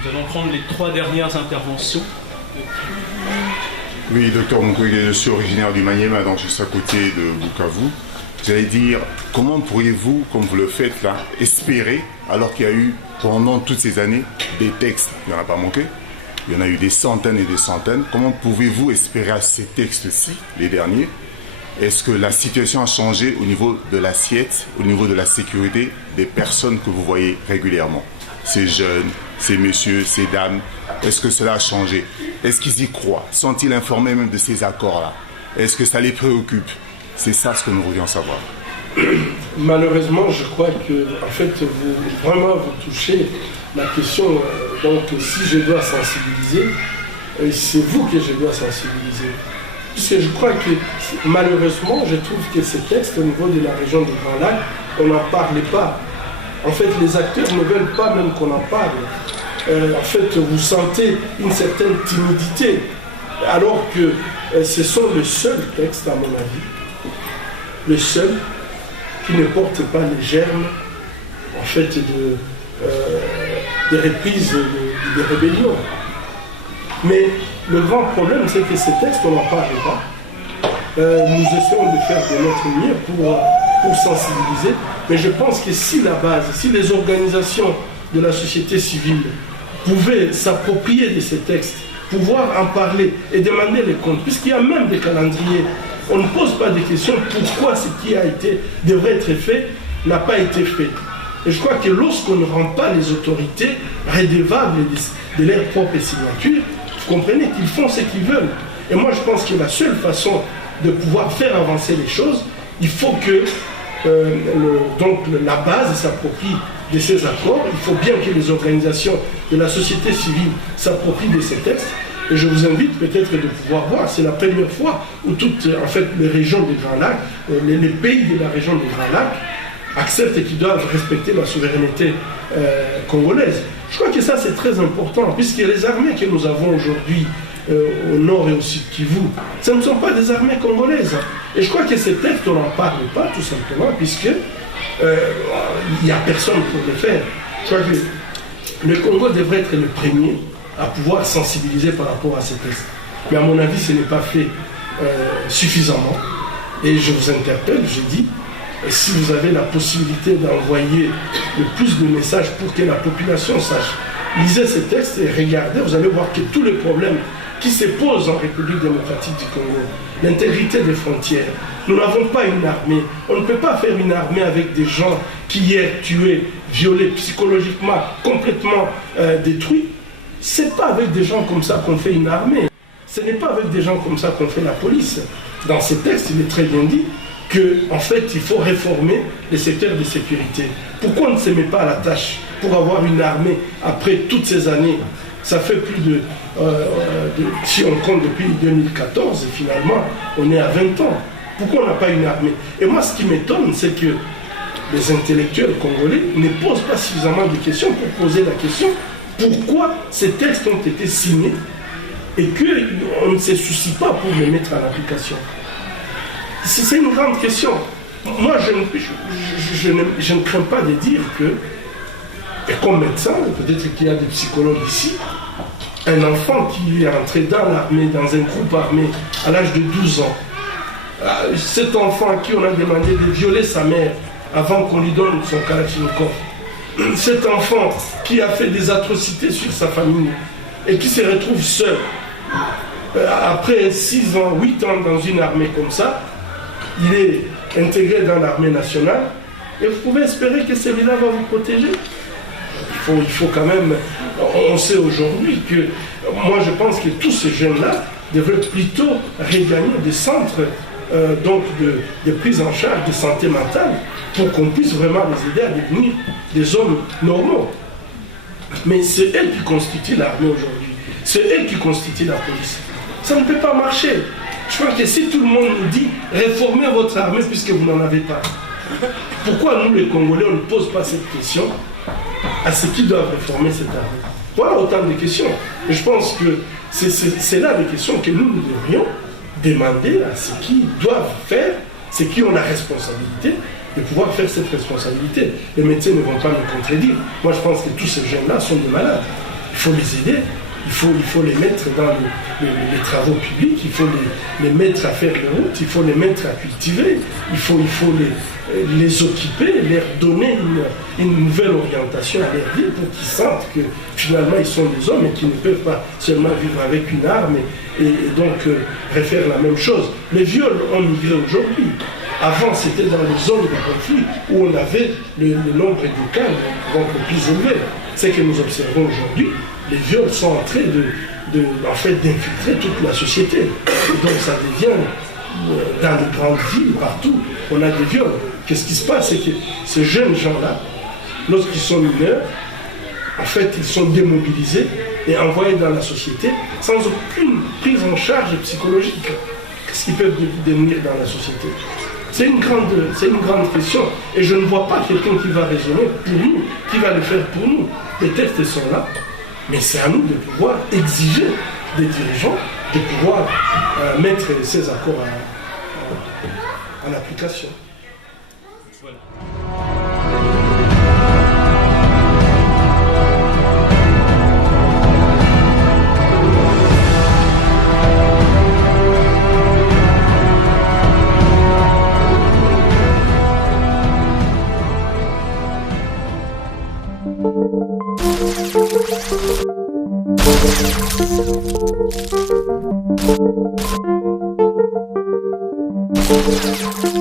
Nous allons prendre les 3 dernières interventions. Oui, docteur Mukwege, je suis originaire du Maniema, donc juste à côté de Bukavu. J'allais dire, comment pourriez-vous, comme vous le faites là, espérer, alors qu'il y a eu pendant toutes ces années des textes, il n'y en a pas manqué, il y en a eu des centaines et des centaines, comment pouvez-vous espérer à ces textes-ci, les derniers? Est-ce que la situation a changé au niveau de l'assiette, au niveau de la sécurité des personnes que vous voyez régulièrement? Ces jeunes, ces messieurs, ces dames, est-ce que cela a changé? Est-ce qu'ils y croient? Sont-ils informés même de ces accords-là? Est-ce que ça les préoccupe? C'est ça ce que nous voulions savoir. Malheureusement, je crois que, en fait, vous touchez la question. Donc, si je dois sensibiliser, c'est vous que je dois sensibiliser. Puisque je crois que, malheureusement, je trouve que ces textes, au niveau de la région du Grand Lac, on n'en parlait pas. En fait, les acteurs ne veulent pas même qu'on en parle. En fait, vous sentez une certaine timidité, alors que ce sont les seuls textes, à mon avis, les seuls qui ne portent pas les germes, en fait, des reprises des rébellions. Mais le grand problème, c'est que ces textes, on n'en parle pas. Nous essayons de faire de notre mieux pour sensibiliser, mais je pense que si la base, si les organisations de la société civile pouvaient s'approprier de ces textes, pouvoir en parler et demander les comptes, puisqu'il y a même des calendriers, on ne pose pas de questions pourquoi ce qui devrait être fait n'a pas été fait. Et je crois que lorsqu'on ne rend pas les autorités redevables de leur propre signature, vous comprenez qu'ils font ce qu'ils veulent. Et moi je pense que la seule façon de pouvoir faire avancer les choses, il faut que la base s'approprie de ces accords. Il faut bien que les organisations de la société civile s'approprient de ces textes. Et je vous invite peut-être de pouvoir voir, c'est la première fois où toutes les régions des Grands Lacs, les pays de la région des Grands Lacs acceptent et qu'ils doivent respecter la souveraineté congolaise. Je crois que ça c'est très important, puisque les armées que nous avons aujourd'hui au nord et au sud Kivu, ce ne sont pas des armées congolaises. Et je crois que ces textes, on n'en parle pas tout simplement, puisque il n'y a personne pour le faire. Je crois que le Congo devrait être le premier à pouvoir sensibiliser par rapport à ces textes. Mais à mon avis, ce n'est pas fait suffisamment. Et je vous interpelle, je dis, si vous avez la possibilité d'envoyer le plus de messages pour que la population sache, lisez ces textes et regardez, vous allez voir que tous les problèmes qui se posent en République démocratique du Congo, l'intégrité des frontières, nous n'avons pas une armée. On ne peut pas faire une armée avec des gens qui hier tués, violés, psychologiquement, complètement détruits. Ce n'est pas avec des gens comme ça qu'on fait une armée. Ce n'est pas avec des gens comme ça qu'on fait la police. Dans ces textes, il est très bien dit qu'en fait, il faut réformer les secteurs de sécurité. Pourquoi on ne se met pas à la tâche pour avoir une armée après toutes ces années? Ça fait plus si on compte depuis 2014, et finalement, on est à 20 ans. Pourquoi on n'a pas une armée? Et moi, ce qui m'étonne, c'est que les intellectuels congolais ne posent pas suffisamment de questions pour poser la question pourquoi ces textes ont été signés et qu'on ne se soucie pas pour les mettre en application. C'est une grande question. Moi, je ne crains pas de dire que, et comme médecin, peut-être qu'il y a des psychologues ici, un enfant qui est entré dans l'armée, dans un groupe armé, à l'âge de 12 ans. Cet enfant à qui on a demandé de violer sa mère avant qu'on lui donne son Kalachnikov. Cet enfant qui a fait des atrocités sur sa famille et qui se retrouve seul. Après 6 ans, 8 ans dans une armée comme ça, il est intégré dans l'armée nationale et vous pouvez espérer que celui-là va vous protéger. Il faut quand même, on sait aujourd'hui que, moi je pense que tous ces jeunes-là devraient plutôt regagner des centres donc de prise en charge de santé mentale pour qu'on puisse vraiment les aider à devenir des hommes normaux. Mais c'est elle qui constitue l'armée aujourd'hui, c'est elle qui constitue la police. Ça ne peut pas marcher. Je crois que si tout le monde nous dit réformez votre armée puisque vous n'en avez pas, pourquoi nous les Congolais on ne pose pas cette question à ceux qui doivent réformer cette armée? Voilà autant de questions. Et je pense que c'est là les questions que nous devrions demander à ceux qui doivent faire, ceux qui ont la responsabilité de pouvoir faire cette responsabilité. Les médecins ne vont pas me contredire. Moi je pense que tous ces jeunes-là sont des malades. Il faut les aider. Il faut les mettre dans les travaux publics, il faut les mettre à faire les routes, il faut les mettre à cultiver, il faut les occuper, leur donner une nouvelle orientation à leur vie pour qu'ils sentent que finalement ils sont des hommes et qu'ils ne peuvent pas seulement vivre avec une arme et donc refaire la même chose. Les viols ont migré aujourd'hui. Avant, c'était dans les zones de conflit où on avait le nombre de cas le plus élevé. C'est que nous observons aujourd'hui. Les viols sont en train d'infiltrer toute la société. Et donc ça devient, dans les grandes villes, partout, on a des viols. Qu'est-ce qui se passe? C'est que ces jeunes gens-là, lorsqu'ils sont mineurs, en fait, ils sont démobilisés et envoyés dans la société sans aucune prise en charge psychologique. Qu'est-ce qu'ils peuvent devenir dans la société? C'est une grande question. Et je ne vois pas quelqu'un qui va raisonner pour nous, qui va le faire pour nous. Les textes sont là. Mais c'est à nous de pouvoir exiger des dirigeants de pouvoir mettre ces accords en application. Voilà. Thank you.